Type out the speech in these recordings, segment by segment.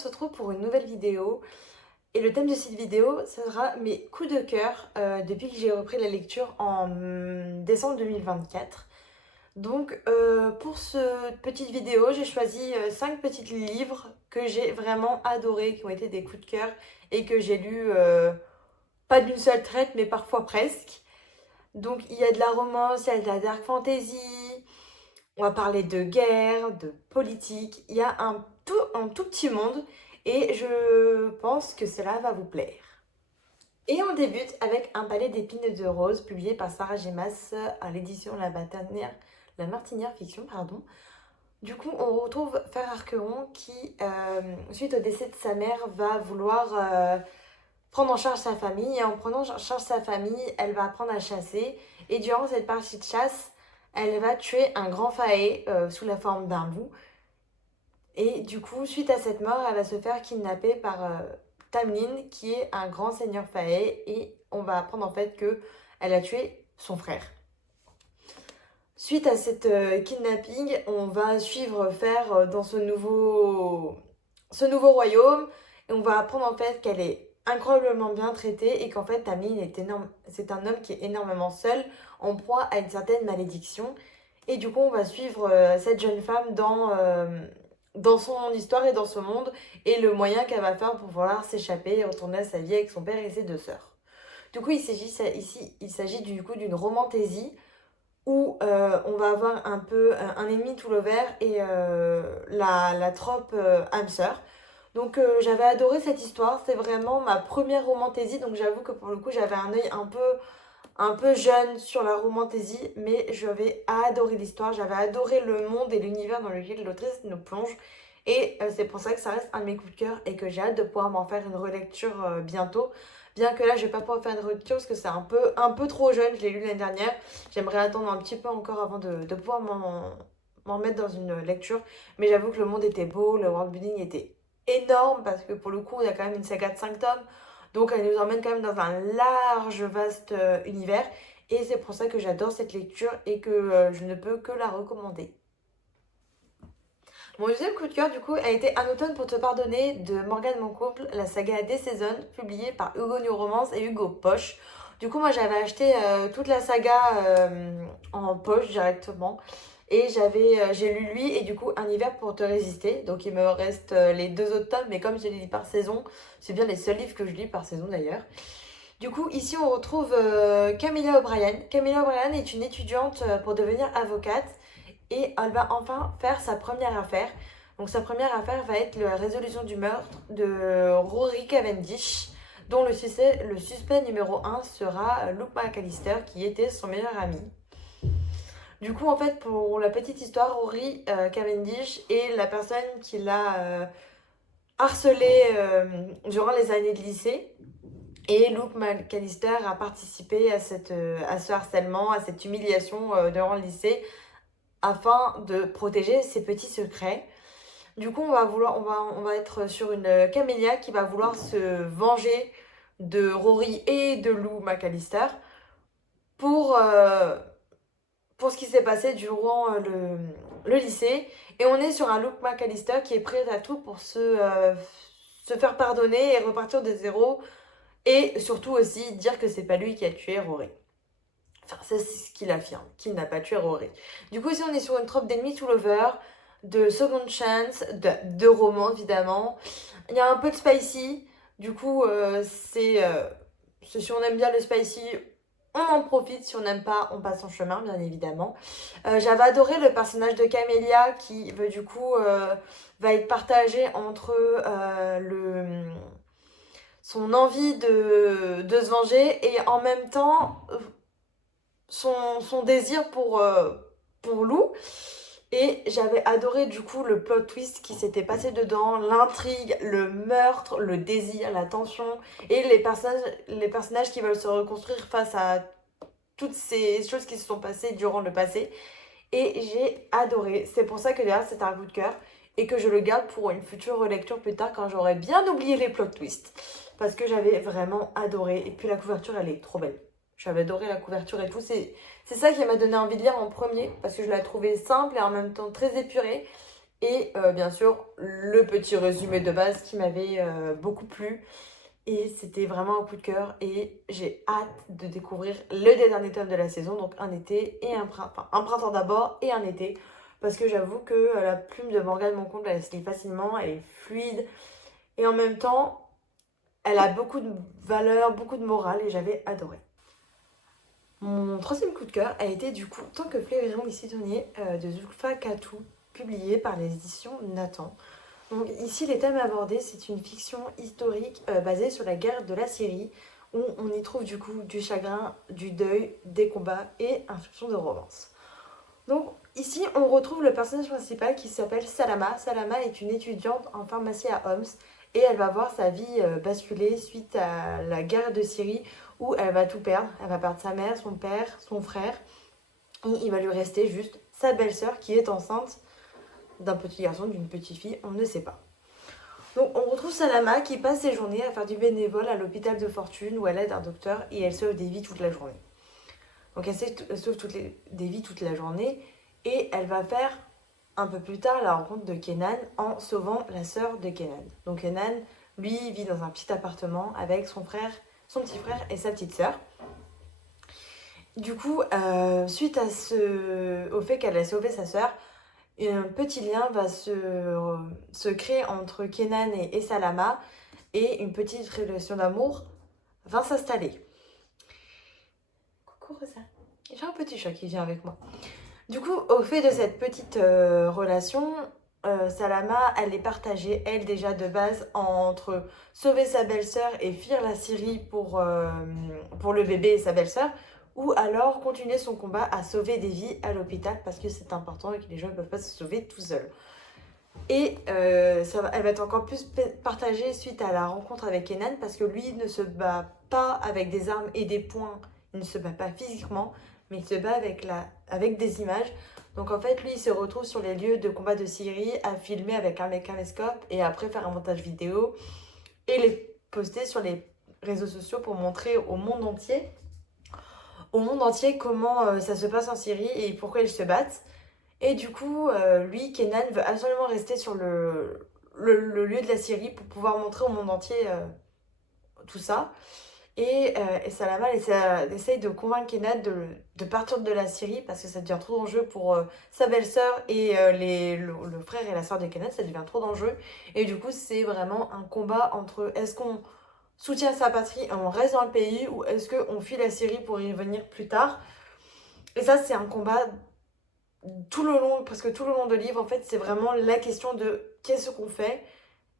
se retrouve pour une nouvelle vidéo. Et le thème de cette vidéo, ça sera mes coups de cœur depuis que j'ai repris la lecture en décembre 2024. Donc pour cette petite vidéo, j'ai choisi 5 petits livres que j'ai vraiment adorés, qui ont été des coups de cœur et que j'ai lus pas d'une seule traite, mais parfois presque. Donc il y a de la romance, il y a de la dark fantasy, on va parler de guerre, de politique, il y a un tout petit monde et je pense que cela va vous plaire. Et on débute avec Un palais d'épines et de roses, publié par Sarah Gemas à l'édition La Martinière Fiction, pardon. Du coup, on retrouve Fer Arqueron qui, suite au décès de sa mère, va vouloir prendre en charge sa famille. Et en prenant en charge sa famille, elle va apprendre à chasser. Et durant cette partie de chasse, elle va tuer un grand faé sous la forme d'un loup. Et du coup, suite à cette mort, elle va se faire kidnapper par Tamlin, qui est un grand seigneur faé. Et on va apprendre en fait qu'elle a tué son frère. Suite à cette kidnapping, on va suivre Fer dans ce nouveau royaume. Et on va apprendre en fait qu'elle est incroyablement bien traitée et qu'en fait Tamlin c'est un homme qui est énormément seul, en proie à une certaine malédiction. Et du coup, on va suivre cette jeune femme dans son histoire et dans ce monde et le moyen qu'elle va faire pour vouloir s'échapper et retourner à sa vie avec son père et ses 2 sœurs. Du coup, il s'agit du coup d'une romantaisie où on va avoir un peu un ennemi tout le vert et la trope âme sœur. Donc j'avais adoré cette histoire, c'est vraiment ma première romantaisie, donc j'avoue que pour le coup j'avais un œil un peu jeune sur la romantaisie, mais j'avais adoré l'histoire, j'avais adoré le monde et l'univers dans lequel l'autrice nous plonge, et c'est pour ça que ça reste un de mes coups de cœur et que j'ai hâte de pouvoir m'en faire une relecture bientôt. Bien que là, je vais pas pouvoir faire une relecture parce que c'est un peu trop jeune, je l'ai lu l'année dernière. J'aimerais attendre un petit peu encore avant de pouvoir m'en mettre dans une lecture. Mais j'avoue que le monde était beau, le world building était énorme parce que pour le coup, on a quand même une saga de 5 tomes. Donc elle nous emmène quand même dans un large, vaste univers. Et c'est pour ça que j'adore cette lecture et que je ne peux que la recommander. Mon deuxième coup de cœur, du coup, a été Un automne pour te pardonner de Morgane Moncouple, la saga Des Saisons, publiée par Hugo New Romance et Hugo Poche. Du coup, moi, j'avais acheté toute la saga en poche directement. Et j'ai lu lui et du coup Un hiver pour te résister. Donc il me reste les 2 autres tomes, mais comme je les lis par saison, c'est bien les seuls livres que je lis par saison d'ailleurs. Du coup, ici on retrouve Camilla O'Brien. Camilla O'Brien est une étudiante pour devenir avocate et elle va enfin faire sa première affaire. Donc sa première affaire va être la résolution du meurtre de Rory Cavendish, dont le suspect numéro 1 sera Luke McAllister, qui était son meilleur ami. Du coup, en fait, pour la petite histoire, Rory Cavendish est la personne qui l'a harcelé durant les années de lycée. Et Luke McAllister a participé à ce harcèlement, à cette humiliation durant le lycée, afin de protéger ses petits secrets. Du coup, on va être sur une Camélia qui va vouloir se venger de Rory et de Lou McAllister pour ce qui s'est passé durant le lycée. Et on est sur un Luke McAllister qui est prêt à tout pour se faire pardonner et repartir de zéro. Et surtout aussi dire que c'est pas lui qui a tué Rory. Enfin, c'est ce qu'il affirme, qu'il n'a pas tué Rory. Du coup, ici, on est sur une trope d'ennemis to lover, de second chance, de roman, évidemment. Il y a un peu de spicy. Du coup, si on aime bien le spicy, on en profite. Si on n'aime pas, on passe son chemin, bien évidemment. J'avais adoré le personnage de Camélia qui, du coup, va être partagé entre son envie de se venger et en même temps son désir pour Lou. Et j'avais adoré du coup le plot twist qui s'était passé dedans, l'intrigue, le meurtre, le désir, la tension et les personnages qui veulent se reconstruire face à toutes ces choses qui se sont passées durant le passé. Et j'ai adoré. C'est pour ça que d'ailleurs c'est un coup de cœur et que je le garde pour une future relecture plus tard quand j'aurai bien oublié les plot twists. Parce que j'avais vraiment adoré. Et puis la couverture, elle est trop belle. J'avais adoré la couverture et tout. C'est ça qui m'a donné envie de lire en premier parce que je la trouvais simple et en même temps très épurée. Et bien sûr, le petit résumé de base qui m'avait beaucoup plu. Et c'était vraiment un coup de cœur. Et j'ai hâte de découvrir le dernier tome de la saison. Donc un été et un printemps. Enfin, un printemps d'abord et un été. Parce que j'avoue que la plume de Morgane Monconte, elle se lit facilement. Elle est fluide. Et en même temps, elle a beaucoup de valeur, beaucoup de morale. Et j'avais adoré. Mon troisième coup de cœur a été du coup Tant que Flévison ici de Zulfa Katou, publié par les éditions Nathan. Donc ici les thèmes abordés, c'est une fiction historique basée sur la guerre de la Syrie, où on y trouve du coup du chagrin, du deuil, des combats et infusion de romance. Donc ici on retrouve le personnage principal qui s'appelle Salama. Salama est une étudiante en pharmacie à Homs et elle va voir sa vie basculer suite à la guerre de Syrie où elle va tout perdre. Elle va perdre sa mère, son père, son frère et il va lui rester juste sa belle-sœur qui est enceinte d'un petit garçon, d'une petite fille, on ne sait pas. Donc on retrouve Salama qui passe ses journées à faire du bénévole à l'hôpital de fortune où elle aide un docteur et elle sauve des vies toute la journée. Donc elle sauve des vies toute la journée et elle va faire un peu plus tard la rencontre de Kenan en sauvant la sœur de Kenan. Donc Kenan, lui, vit dans un petit appartement avec son frère, son petit frère et sa petite sœur. Du coup, suite au fait qu'elle a sauvé sa sœur, un petit lien va se créer entre Kenan et Salama et une petite relation d'amour va s'installer. Coucou Rosa. J'ai un petit chat qui vient avec moi. Du coup, au fait de cette petite relation, Salama, elle est partagée, elle déjà de base, entre sauver sa belle-sœur et fuir la Syrie pour le bébé et sa belle-sœur, ou alors continuer son combat à sauver des vies à l'hôpital parce que c'est important et que les gens ne peuvent pas se sauver tout seuls. Et elle va être encore plus partagée suite à la rencontre avec Kenan parce que lui ne se bat pas avec des armes et des poings, il ne se bat pas physiquement, mais il se bat avec des images. Donc en fait, lui, il se retrouve sur les lieux de combat de Syrie à filmer avec un mécanoscope et après faire un montage vidéo et les poster sur les réseaux sociaux pour montrer au monde entier comment ça se passe en Syrie et pourquoi ils se battent. Et du coup, lui, Kenan, veut absolument rester sur le lieu de la Syrie pour pouvoir montrer au monde entier tout ça. Et Salama essaye de convaincre Kenan de partir de la Syrie parce que ça devient trop dangereux pour sa belle-sœur et le frère et la sœur de Kenan, ça devient trop dangereux. Et du coup, c'est vraiment un combat entre est-ce qu'on soutient sa patrie et on reste dans le pays ou est-ce qu'on fuit la Syrie pour y revenir plus tard. Et ça, c'est un combat presque tout le long de livre, en fait, c'est vraiment la question de qu'est-ce qu'on fait.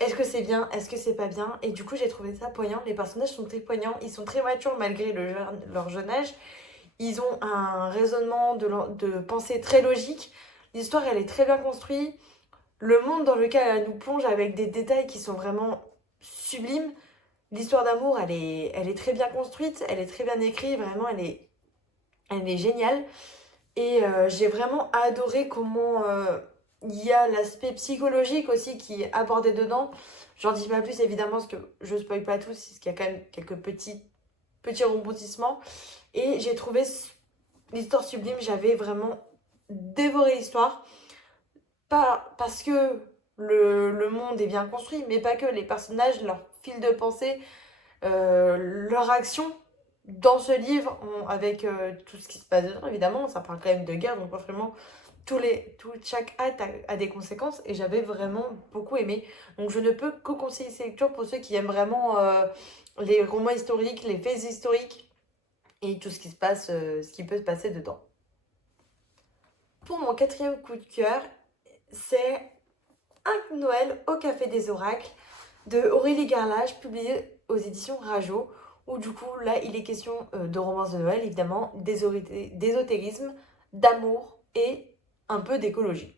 Est-ce que c'est bien? Est-ce que c'est pas bien? Et du coup, j'ai trouvé ça poignant. Les personnages sont très poignants. Ils sont très matures malgré leur jeune âge. Ils ont un raisonnement de pensée très logique. L'histoire, elle est très bien construite. Le monde dans lequel elle nous plonge avec des détails qui sont vraiment sublimes. L'histoire d'amour, elle est très bien construite. Elle est très bien écrite. Vraiment, elle est géniale. Et j'ai vraiment adoré comment il y a l'aspect psychologique aussi qui est abordé dedans. J'en dis pas plus évidemment parce que je spoil pas tout, parce qu'il y a quand même quelques petits rebondissements. Et j'ai trouvé l'histoire sublime, j'avais vraiment dévoré l'histoire. Pas parce que le monde est bien construit, mais pas que les personnages, leur fil de pensée, leur action dans ce livre, avec tout ce qui se passe dedans, évidemment, ça parle quand même de guerre, donc forcément, chaque acte a des conséquences, et j'avais vraiment beaucoup aimé. Donc je ne peux que conseiller ces lectures pour ceux qui aiment vraiment les romans historiques, les faits historiques, et tout ce qui se passe, ce qui peut se passer dedans. Pour mon quatrième coup de cœur, c'est Un Noël au Café des Oracles de Aurélie Garlage, publié aux éditions Rajo, où du coup là il est question de romance de Noël, évidemment, d'ésotérisme, d'amour et un peu d'écologie.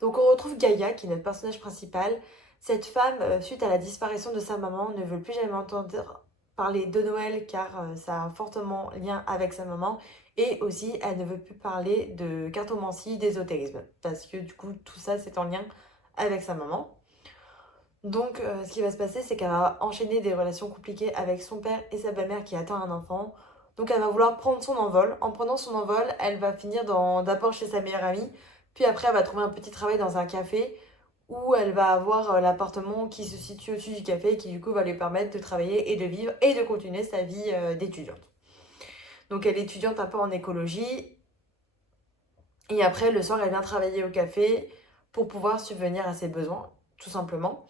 Donc on retrouve Gaïa qui est notre personnage principal. Cette femme, suite à la disparition de sa maman, ne veut plus jamais entendre parler de Noël car ça a un fortement lien avec sa maman. Et aussi, elle ne veut plus parler de cartomancie, d'ésotérisme, parce que du coup tout ça c'est en lien avec sa maman. Donc, ce qui va se passer, c'est qu'elle va enchaîner des relations compliquées avec son père et sa belle-mère qui attend un enfant. Donc, elle va vouloir prendre son envol. En prenant son envol, elle va finir d'abord chez sa meilleure amie, Puis après, elle va trouver un petit travail dans un café où elle va avoir l'appartement qui se situe au-dessus du café, qui du coup va lui permettre de travailler et de vivre et de continuer sa vie d'étudiante. Donc elle est étudiante un peu en écologie. Et après, le soir, elle vient travailler au café pour pouvoir subvenir à ses besoins, tout simplement.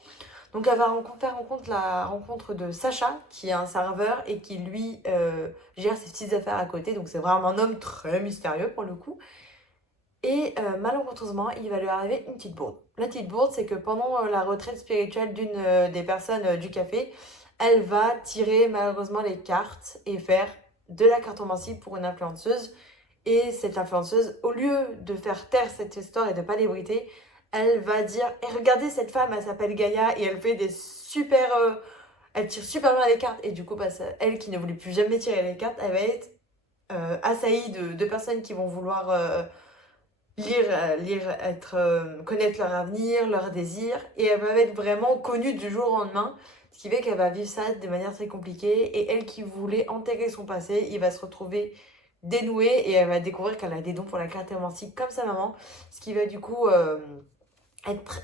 Donc elle va faire la rencontre de Sacha, qui est un serveur et qui lui gère ses petites affaires à côté. Donc c'est vraiment un homme très mystérieux pour le coup. Et malencontreusement, il va lui arriver une petite bourde. La petite bourde, c'est que pendant la retraite spirituelle d'une des personnes du café, elle va tirer malheureusement les cartes et faire de la cartomancie pour une influenceuse. Et cette influenceuse, au lieu de faire taire cette histoire et de pas l'ébruiter, elle va dire eh, regardez cette femme, elle s'appelle Gaïa et elle fait des super. Elle tire super bien les cartes. Et du coup, bah, elle qui ne voulait plus jamais tirer les cartes, elle va être assaillie de personnes qui vont vouloir connaître leur avenir, leurs désirs, et elle va être vraiment connue du jour au lendemain, ce qui fait qu'elle va vivre ça de manière très compliquée, et elle qui voulait enterrer son passé, il va se retrouver dénouée, et elle va découvrir qu'elle a des dons pour la cartomancie comme sa maman, ce qui va du coup être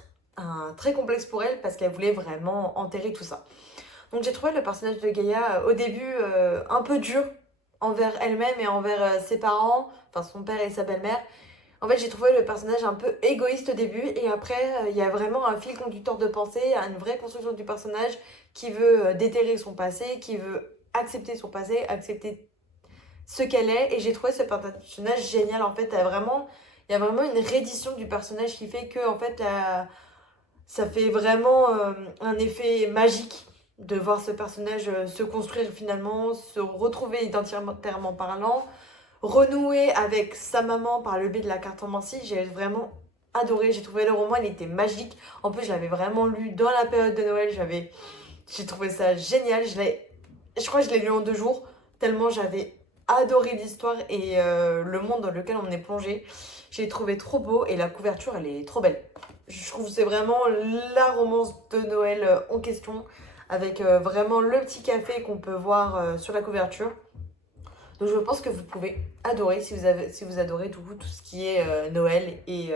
très complexe pour elle, parce qu'elle voulait vraiment enterrer tout ça. Donc j'ai trouvé le personnage de Gaïa au début un peu dur envers elle-même et envers ses parents, enfin son père et sa belle-mère. En fait, j'ai trouvé le personnage un peu égoïste au début et après, il y a vraiment un fil conducteur de pensée, une vraie construction du personnage qui veut déterrer son passé, qui veut accepter son passé, accepter ce qu'elle est. Et j'ai trouvé ce personnage génial. En fait, il y a vraiment une reddition du personnage qui fait que, en fait, ça fait vraiment un effet magique de voir ce personnage se construire finalement, se retrouver identitairement parlant, renouer avec sa maman par le biais de la cartomancie. J'ai vraiment adoré, j'ai trouvé le roman, il était magique. En plus, je l'avais vraiment lu dans la période de Noël, j'ai trouvé ça génial. Je crois que je l'ai lu en 2 jours, tellement j'avais adoré l'histoire et le monde dans lequel on est plongé. J'ai trouvé trop beau et la couverture, elle est trop belle. Je trouve que c'est vraiment la romance de Noël en question, avec vraiment le petit café qu'on peut voir sur la couverture. Donc je pense que vous pouvez adorer si vous adorez tout ce qui est Noël et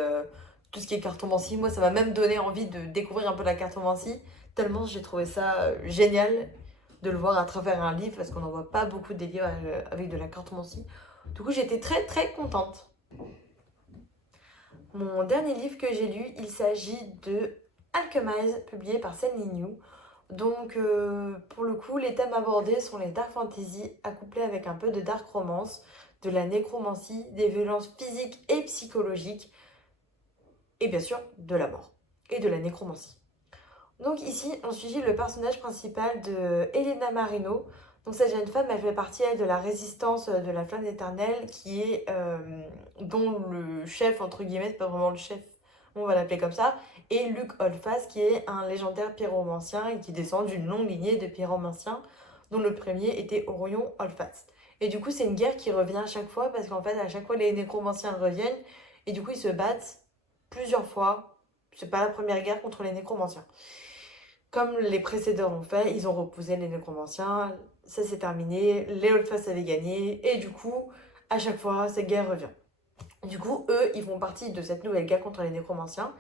tout ce qui est cartomancie. Moi, ça m'a même donné envie de découvrir un peu la cartomancie, tellement j'ai trouvé ça génial de le voir à travers un livre, parce qu'on n'en voit pas beaucoup des livres avec de la cartomancie. Du coup, j'étais très très contente. Mon dernier livre que j'ai lu, il s'agit de Alchemize, publié par Stanley New. Donc, pour le coup, les thèmes abordés sont les dark fantasy, accouplés avec un peu de dark romance, de la nécromancie, des violences physiques et psychologiques, et bien sûr, de la mort et de la nécromancie. Donc ici, on suit le personnage principal de Elena Marino. Donc cette jeune femme, elle fait partie elle, de la résistance de la flamme éternelle, qui est dont le chef, entre guillemets, pas vraiment le chef, on va l'appeler comme ça, et Luc Holfast, qui est un légendaire pyromancien et qui descend d'une longue lignée de pyromanciens, dont le premier était Orion Holfast. Et du coup, c'est une guerre qui revient à chaque fois, parce qu'en fait, à chaque fois, les nécromanciens reviennent, et du coup, ils se battent plusieurs fois. C'est pas la première guerre contre les nécromanciens. Comme les précédents ont fait, ils ont repoussé les nécromanciens, ça s'est terminé, les Holdfast avaient gagné, et du coup, à chaque fois, cette guerre revient. Du coup, eux, ils font partie de cette nouvelle guerre contre les nécromanciens.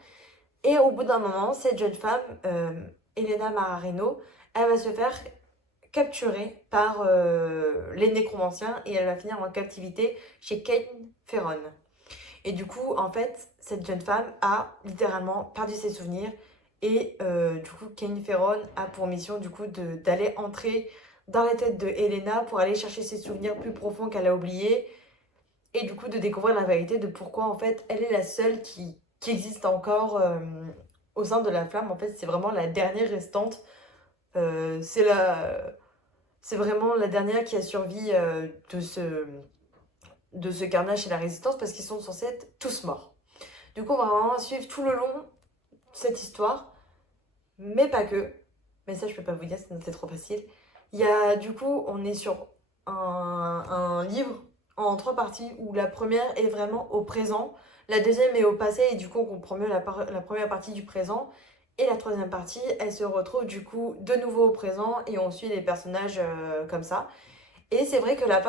Et au bout d'un moment, cette jeune femme, Elena Mararino, elle va se faire capturer par les nécromanciens et elle va finir en captivité chez Kane Ferron. Et du coup, en fait, cette jeune femme a littéralement perdu ses souvenirs. Et du coup, Kane Ferron a pour mission du coup d'aller entrer dans la tête de Helena pour aller chercher ses souvenirs plus profonds qu'elle a oubliés. Et du coup, de découvrir la vérité de pourquoi en fait elle est la seule qui existe encore au sein de la flamme. En fait, c'est vraiment la dernière restante. C'est c'est vraiment la dernière qui a survécu de ce carnage chez la résistance, parce qu'ils sont censés être tous morts. Du coup, on va vraiment suivre tout le long cette histoire, mais pas que. Mais ça, je peux pas vous dire, sinon c'est trop facile. Il y a, du coup, on est sur un livre en 3 parties où la première est vraiment au présent, la deuxième est au passé, et du coup, on comprend mieux la première partie du présent. Et la troisième partie, elle se retrouve du coup de nouveau au présent et on suit les personnages comme ça. Et c'est vrai que la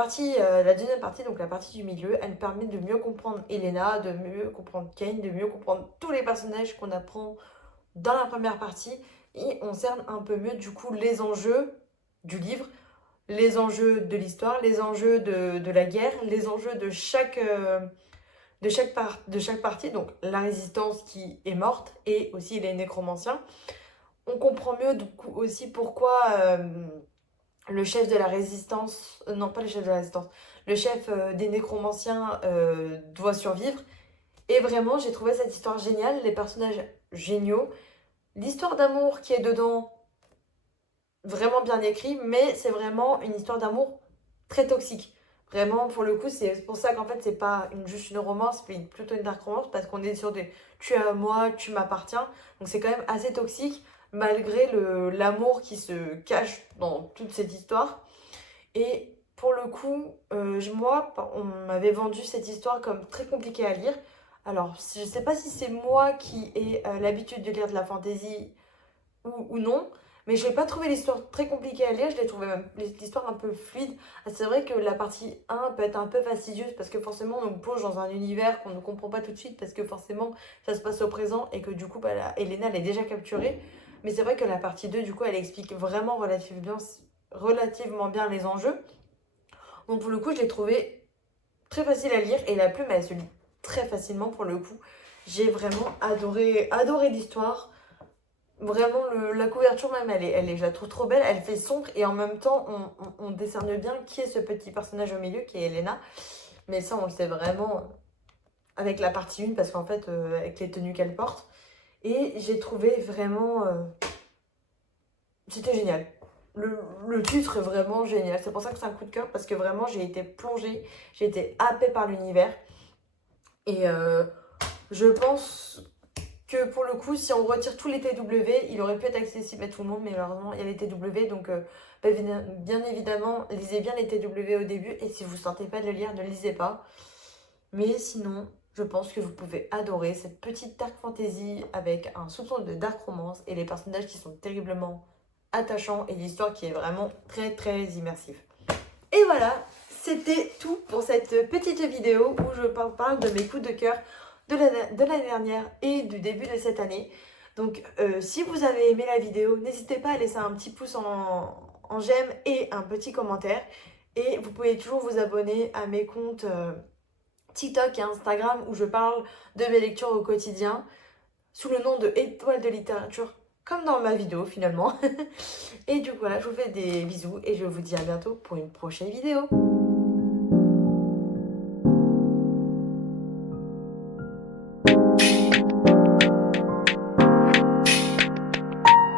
deuxième partie, donc la partie du milieu, elle permet de mieux comprendre Elena, de mieux comprendre Kane, de mieux comprendre tous les personnages qu'on apprend dans la première partie. Et on cerne un peu mieux du coup les enjeux du livre, les enjeux de l'histoire, les enjeux de la guerre, les enjeux de chaque partie, donc la résistance qui est morte et aussi les nécromanciens. On comprend mieux du coup aussi pourquoi le chef de la résistance, non pas le chef de la résistance, le chef des nécromanciens doit survivre. Et vraiment, j'ai trouvé cette histoire géniale, les personnages géniaux, l'histoire d'amour qui est dedans, vraiment bien écrit, mais c'est vraiment une histoire d'amour très toxique. Vraiment, pour le coup, c'est pour ça qu'en fait, c'est pas juste une romance, mais plutôt une dark romance, parce qu'on est sur des tu es à moi, tu m'appartiens. Donc c'est quand même assez toxique, malgré l'amour qui se cache dans toute cette histoire. Et pour le coup, moi, on m'avait vendu cette histoire comme très compliquée à lire. Alors, je sais pas si c'est moi qui ai l'habitude de lire de la fantasy ou non. Mais je n'ai pas trouvé l'histoire très compliquée à lire, je l'ai trouvé même l'histoire un peu fluide. Ah, c'est vrai que la partie 1 peut être un peu fastidieuse parce que forcément on nous plonge dans un univers qu'on ne comprend pas tout de suite parce que forcément ça se passe au présent et que du coup Elena elle est déjà capturée. Mais c'est vrai que la partie 2 du coup elle explique vraiment relativement bien les enjeux. Donc pour le coup je l'ai trouvé très facile à lire et la plume elle se lit très facilement pour le coup. J'ai vraiment adoré l'histoire. Vraiment, la couverture même, je la trouve trop belle. Elle fait sombre et en même temps, on décerne bien qui est ce petit personnage au milieu, qui est Elena. Mais ça, on le sait vraiment avec la partie 1, parce qu'en fait, avec les tenues qu'elle porte. Et j'ai trouvé vraiment... c'était génial. Le titre est vraiment génial. C'est pour ça que c'est un coup de cœur, parce que vraiment, j'ai été plongée, j'ai été happée par l'univers. Et je pense que pour le coup, si on retire tous les TW, il aurait pu être accessible à tout le monde, mais malheureusement, il y a les TW, donc bien évidemment, lisez bien les TW au début, et si vous ne sentez pas de le lire, ne lisez pas. Mais sinon, je pense que vous pouvez adorer cette petite dark fantasy avec un soupçon de dark romance et les personnages qui sont terriblement attachants et l'histoire qui est vraiment très très immersive. Et voilà, c'était tout pour cette petite vidéo où je parle de mes coups de cœur de l'année dernière et du début de cette année. Donc si vous avez aimé la vidéo, n'hésitez pas à laisser un petit pouce en j'aime et un petit commentaire. Et vous pouvez toujours vous abonner à mes comptes TikTok et Instagram où je parle de mes lectures au quotidien sous le nom de Étoile de littérature, comme dans ma vidéo finalement. Et du coup voilà, je vous fais des bisous et je vous dis à bientôt pour une prochaine vidéo.